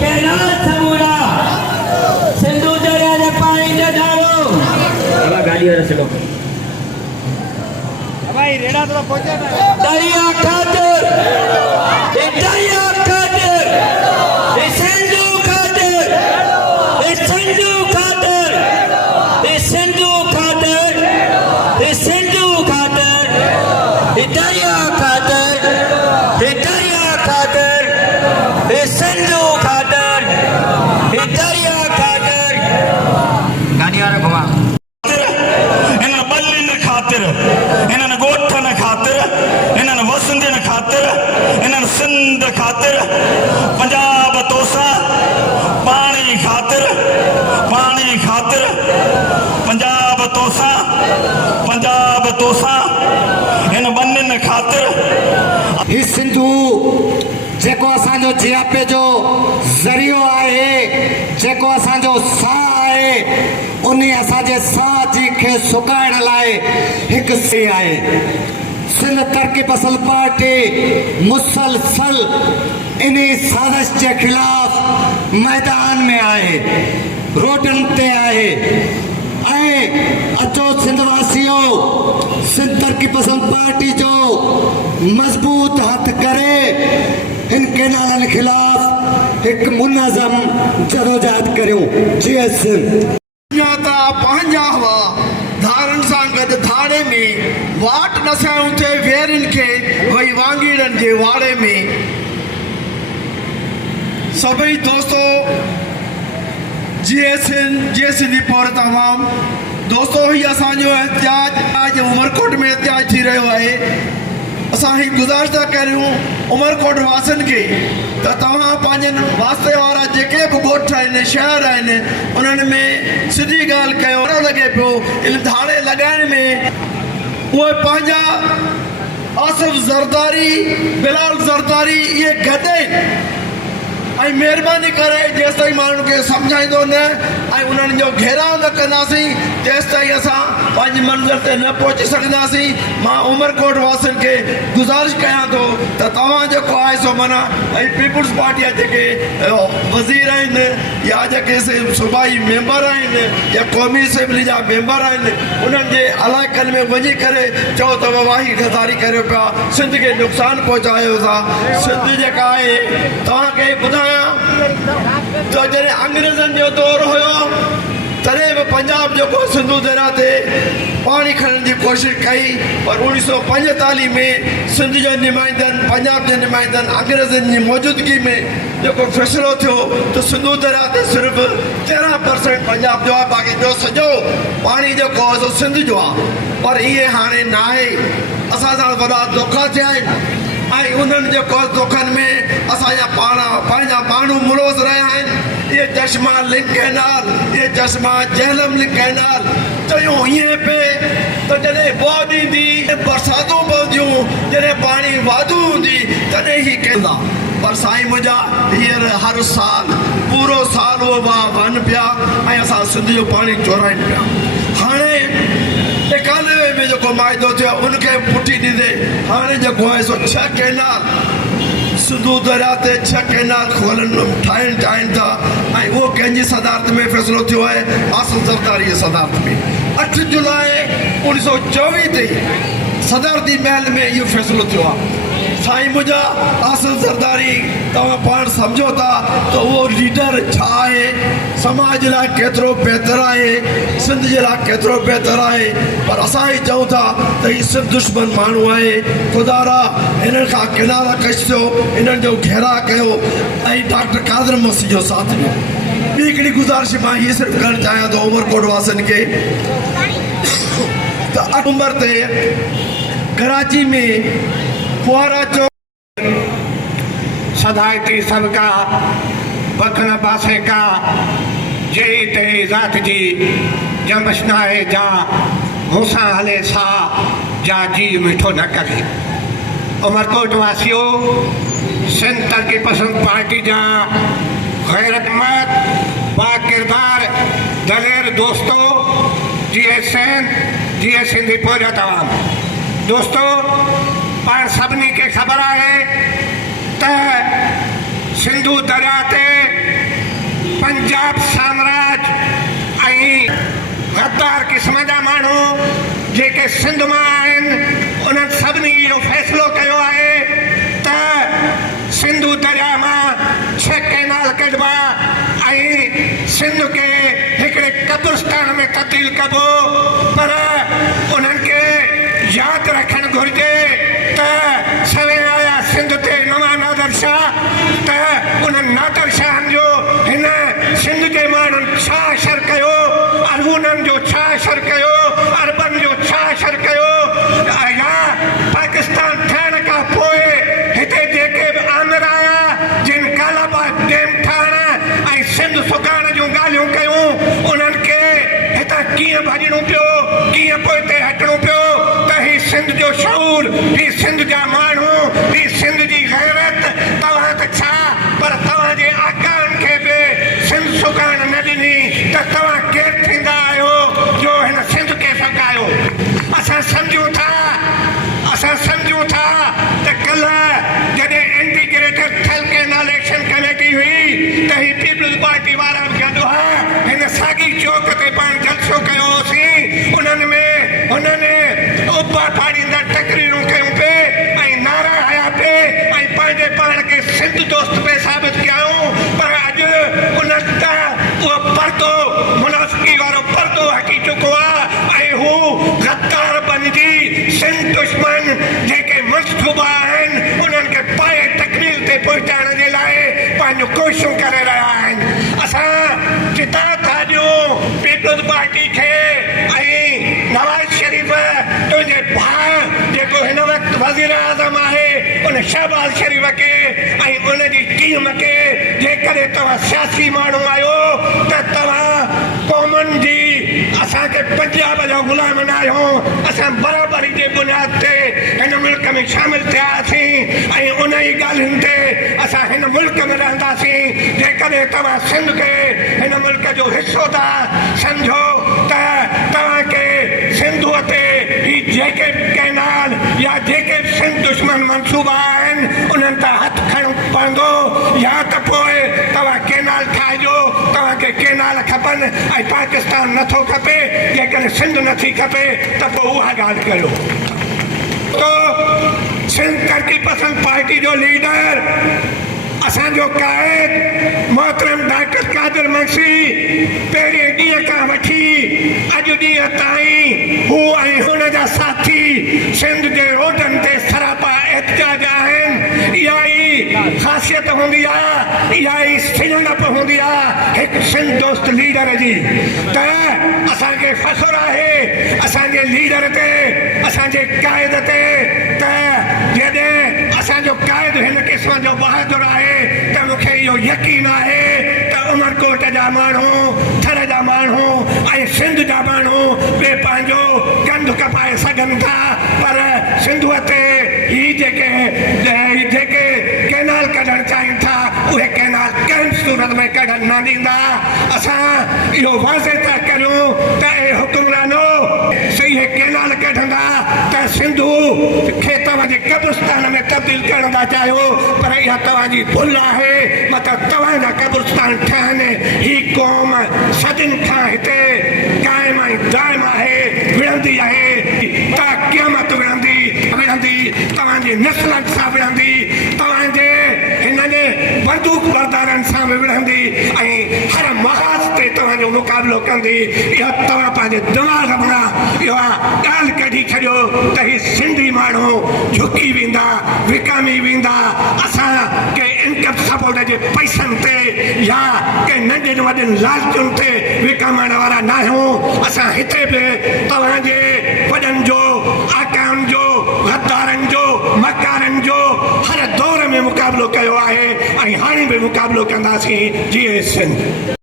कैलाश समूरा सिंधु दरिया जे पानी जे ढालो अब गाड़ी वाला चलो भाई रेड़ा थोड़ा पहुंचा ना दरिया खातिर ये दरिया खातिर ये सिंधु खातिर ये सिंधु खातिर ये सिंधु खातिर ये सिंधु खातिर ये दरिया खातिर ये दरिया खातिर ये सिंधु खातिर ये दरिया खातिर गाड़ी वाला घुमा इन्हनि ॿलियुनि ख़ातिर इन्हनि ॻोठनि ख़ातिर इन्हनि वसंदियुनि ख़ातिर इन्हनि सिंध ख़ातिर पंजाब तोसां पाणी ख़ातिर पंजाब तोसां हिन ॿनियुनि ख़ातिर ही सिंधु जेको असांजो जियापे जो ज़रियो आहे जेको असांजो साह आहे उन असांजे साह जी खे सुकाइण लाइ हिकु सी आहे सिंध तरक़ी पसंद पार्टी मुसलसल इन साज़िश जे ख़िलाफ़ मैदान में आहे रोडनि ते आहे ऐं अचो सिंध वासियो सिंध तरक़ी पसंद पार्टी जो मज़बूत हथ करे इन केनालनि ख़िलाफ़ हिकु मुनज़म जदोजहद करियूं GS पंहिंजा हुआ धारनि सां गॾु धाड़े में वाट नसायूं थे वेरनि खे वही वांगीड़नि जे वाड़े में सभई दोस्तो जीअं सिंधी पौर तमाम दोस्तो ही असांजो एहतियाज उमरकोट में एहतियाज थी रहियो आहे असां ही गुज़ारिश था करियूं उमरकोट वासियुनि खे त तव्हां पंहिंजनि वास्ते वारा जेके बि ॻोठ आहिनि शहर आहिनि उन्हनि में सिधी ॻाल्हि कयो लॻे पियो इन धाड़े लॻाइण में उहे पंहिंजा आसिफ ज़रदारी बिलाल ज़रदारी इहे गॾु ऐं महिरबानी करे जेसि ताईं माण्हुनि खे सम्झाईंदो न ऐं उन्हनि जो घेराव न कंदासीं तेसि ताईं असां पंहिंजी मंज़िल ते न पहुची सघंदासीं मां उमरकोट वासियुनि खे गुज़ारिश कयां थो त तव्हां जेको आहे सो माना ऐं पीपुल्स पार्टी जा जेके वज़ीर आहिनि या जेके सूबाई मेंबर आहिनि या क़ौमी असेंबली जा मेंबर आहिनि उन्हनि जे इलाइक़नि में वञी करे चओ त वाही गज़ारी करियो पिया सिंध खे नुक़सानु पहुचायो था सिंध जेका आहे तव्हांखे ॿुधायो तो जॾहिं अंग्रेज़नि जो दौर हुयो तॾहिं बि पंजाब जेको सिंधु दरिया ते पाणी खणण जी कोशिशि कई पर 1945 में सिंध जे नुमाइंदनि पंजाब जे नुमाइंदनि अंग्रेज़नि जी मौजूदगी में जेको फ़ैसिलो थियो त सिंधु दरिया ते सिर्फ़ु 13% पंजाब जो आहे बाक़ी ॿियो सॼो पाणी जेको आहे सो सिंध जो आहे पर इहे हाणे न आहे असां सां वॾा धोखा थिया आहिनि ऐं उन्हनि जेको धोखनि में असांजा पंहिंजा माण्हू मुलवस रहिया आहिनि इहे चश्मा लिंक कैनाल इहे चश्मा झेलम लिंक कैनाल चयूं ईअं पिए त जॾहिं बौध ईंदी बरसातूं पवंदियूं जॾहिं पाणी वाधू हूंदी तॾहिं ई कंदा पर साईं मुंहिंजा हींअर हर साल पूरो साल उहो वहनि पिया ऐं असां सिंध जो पाणी चोराइनि पिया हाणे 91 में जेको माइदो थियो उनखे पुठी ॾींदे हाणे जेको आहे सो 6 कैनाल सिंधु दरिया ते 6 कैनाल ठाहिनि चाहिनि था ऐं उहो कंहिंजी सदारत में फ़ैसिलो थियो आहे आसिफ ज़रदारी जी सदारत में 8 जुलाई 1924 ते सदारती महल में इहो फ़ैसिलो थियो आहे साईं मुंहिंजा आसिफ ज़रदारी तव्हां पाण सम्झो था त उहो लीडर छा आहे समाज लाइ केतिरो बहितरु आहे सिंध जे लाइ केतिरो बहितरु आहे पर असां ई चऊं था त हीउ सिर्फ़ु दुश्मन माण्हू आहे ख़ुदारा हिननि खां किनारा कशि थियो हिननि जो घेरा कयो ऐं डॉक्टर कादर मसी जो साथ ॾियो ॿी हिकिड़ी गुज़ारिश मां हीअ सिर्फ़ु करणु चाहियां थो उमरकोट वासियुनि खे त 8 नवंबर ते कराची में फुआरा चौक सदायती सबका बखन पासे का जय ते ज़ात जी जमशनाए जा मूसा हले सा जा जी मिठो न करे उमरकोट वासियों सिंध तरक़ी पसंद पार्टी जा गैरतमंद बाकिरदार दलेर दोस्तों जी सिंधी पोजा तमाम दोस्तों पाण सभिनी खे ख़बर आहे त सिंधु दरिया ते पंजाब साम्राज्य ऐं गद्दार क़िस्म जा माण्हू जेके सिंध मां आहिनि उन्हनि सभिनी इहो फ़ैसिलो कयो आहे त सिंधु दरिया मां 6 कैनाल कढिबा ऐं सिंध खे हिकिड़े कब्रिस्तान में तब्दील कबो। पर उन्हनि खे यादि रखणु घुरिजे त सवें आया सिंध ते नवां नादर शाह त उन्हनि नादर शाहनि जो हिन सिंध जे माण्हुनि छा असर कयो, अरबुननि जो छा असर कयो, अरबनि जो छा असर कयो। या पाकिस्तान ठहण खां पोइ हिते जेके बि आमिर आया जिन कालाबाद डैम ठाहिण ऐं सिंध सुकाइण जूं ॻाल्हियूं कयूं उन्हनि खे हितां कीअं भॼणो पियो, कीअं पोइ हिते हटणो पियो त ही सिंध जो शऊर, ही सिंध जा माण्हू, ही सिंध जी गैरत तव्हां त छा पर तव्हांजे आकाउनि खे बि सिंध सुकाइण न ॾिनी त तव्हां केरु थींदा आहियो जो हिन सिंध खे सुकायो। असां सम्झूं था त कल्ह जॾहिं इंटीग्रेटेड थल कैनाल एक्शन कमेटी हुई त ही पीपल्स पार्टी वारा बि गॾु हुआ, हिन साॻी चौक ते पाण जलसो कयो होसीं। हुननि उबा पाड़ींदड़ तकरीरूं कयूं पे ऐं नारा हया पे ऐं पंहिंजे पाण खे सिंध दोस्त पे साबित कयूं। पर अॼु उन्हनि त उहो परदो मुनाफ़िकी वारो परदो हटी चुको आहे ऐं हू गद्दार बणिजी सिंध दुश्मन जेके मंसूबा आहिनि उन्हनि खे पाए तकमील ते पहुचाइण जे लाइ पंहिंजूं कोशिशूं करे रहिया आहिनि। असां चिता था ॾियूं पीपल्स पार्टी खे ऐं नवाज़ शरीफ़ तुंहिंजे भाउ जेको हिन वक़्तु वज़ीर आज़म आहे उन शहबाज़ शरीफ़ खे ऐं उनजी टीम खे जेकॾहिं तव्हां सियासी माण्हू आहियो त तव्हां क़ौमुनि जी असांखे पंजाब जा ग़ुलाम न आहियूं। असां बराबरी जे बुनियाद ते हिन मुल्क में शामिल थियासीं ऐं उन ई ॻाल्हियुनि ते असां हिन मुल्क में रहंदासीं। जेकॾहिं तव्हां सिंध खे हिन मुल्क जो हिसो था सम्झो त तव्हांखे सिंधूअ ते ही जेके कैनाल या जेके सिंध दुश्मन मंसूबा आहिनि उन्हनि तां हथु खणणु पवंदो या त पोइ तव्हां कैनाल ठाहिजो। तव्हांखे कैनाल खपनि ऐं पाकिस्तान नथो खपे, जेकॾहिं सिंध नथी खपे त पोइ उहा ॻाल्हि कयो। तो सिंध तरक़ी पसंद पार्टी जो लीडर असांजो क़ाइद मोहतरम डॉक्टर कादिर मंसी पहिरें ॾींहं खां वठी अॼु ॾींहं ताईं हू ऐं हुन जा साथी सिंध जे रोडनि ते सरापा एहतिजाज आहिनि। इहा ई ख़ासियत हूंदी आहे, इहा ई सुञाणप हूंदी आहे हिकु सिंध दोस्त लीडर जी। त असांखे फ़ख़्रु आहे असांजे लीडर ते, असांजे क़ाइद ते त जॾहिं असांजो क़ाइद हिन क़िस्म जो बहादुर आहे त मूंखे इहो यकीन आहे त उमरकोट जा माण्हू, थर जा माण्हू ऐं सिंध जा माण्हू बि पंहिंजो गंद कपाए सघनि था। पर सिंधूअ ते ही जेके कैनाल कढणु चाहिनि था उहे कैनाल कंहिं सूरत में कढणु न ॾींदा। असां इहो वाज़े था करियूं त हुकुमरानो सही कैनाल कढंदा त सिंधू खे तव्हांजे कब्रिस्तान में तब्दील करण था चाहियो, पर इहा तव्हांजी भुल आहे। मतिलबु तव्हांजा कब्रिस्तान ठहनि ही क़ौम सदियुनि खां हिते क़ाइम ऐं दाइम आहे, विढ़ंदी आहे त क़यामत विढ़ंदी तव्हांजी नस्लनि सां विढ़ंदी, तव्हांजे हिननि बंदूक बरदारनि सां बि विढ़ंदी ऐं हर महाज़ ते तव्हांजो मुक़ाबिलो कंदी। इहा तव्हां पंहिंजे दिमाग़ मां इहा ॻाल्हि कढी छॾियो त ही सिंधी माण्हू झुकी वेंदा, विकामी वेंदा। असां कंहिं इनकम सपोर्ट जे पैसनि ते या कंहिं नंढनि वॾनि लालचुनि ते विकामण वारा न आहियूं। असां हिते बि तव्हांजे वॾनि जो, आकाउनि जो, गद्दारनि जो, मकारनि जो हर दौर में मुक़ाबिलो कयो आहे ऐं हाणे बि मुक़ाबिलो कंदासीं। जी सिंध।